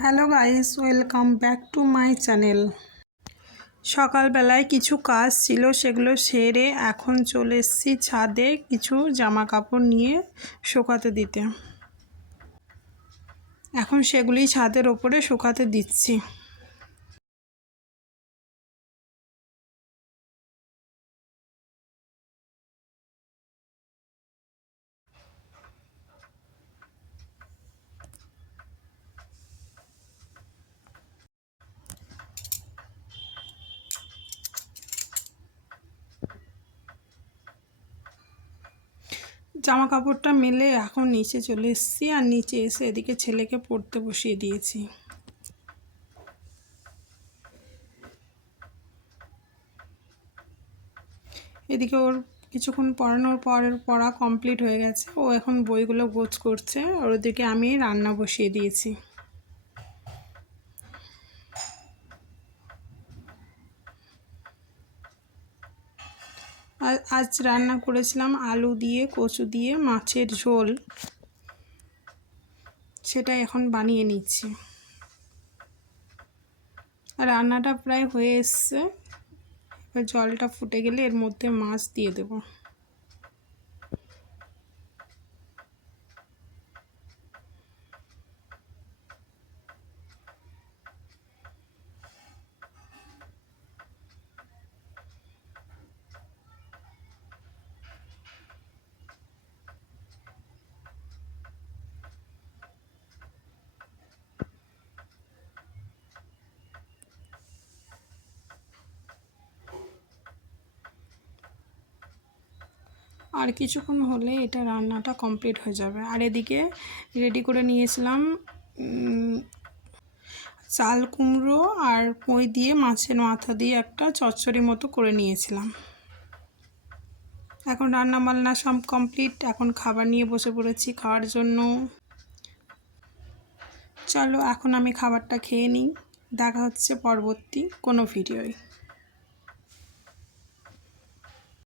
Hello guys, welcome back to my channel. সকালবেলায় কিছু কাজ ছিল, সেগুলো সেরে এখন চলে এসেছি ছাদে কিছু জামা কাপড় নিয়ে শুকাতে দিতে। এখন সেগুলি ছাদের ওপরে শুকাতে দিচ্ছি। জামা কাপড়টা মেলে এখন নিচে চলে এসেছি আর নিচে এসে এদিকে ছেলেকে পড়তে বসিয়ে দিয়েছি। এদিকে ওর কিছুক্ষণ পড়ানোর পরের পড়া কমপ্লিট হয়ে গেছে। ও এখন বইগুলো গোছ করছে। আর ওদিকে আমি রান্না বসিয়ে দিয়েছি। আজ রান্না করেছিলাম আলু দিয়ে, কচু দিয়ে, মাছের ঝোল। সেটা এখন বানিয়ে নিচ্ছি। রান্নাটা প্রায় হয়ে এসছে। এবার জলটা ফুটে গেলে এর মধ্যে মাছ দিয়ে দেবো। আর কিছুক্ষণ হলে এটা রান্নাটা কমপ্লিট হয়ে যাবে। আর এদিকে রেডি করে নিয়েছিলাম চাল কুমড়ো আর পই দিয়ে মাছের মাথা দিয়ে একটা চচ্চড়ি মতো করে নিয়েছিলাম। এখন রান্না বান্না সব কমপ্লিট। এখন খাবার নিয়ে বসে পড়েছি খাওয়ার জন্য। চলো, এখন আমি খাবারটা খেয়ে নিই। দেখা হচ্ছে পরবর্তী কোনো ভিডিওয়।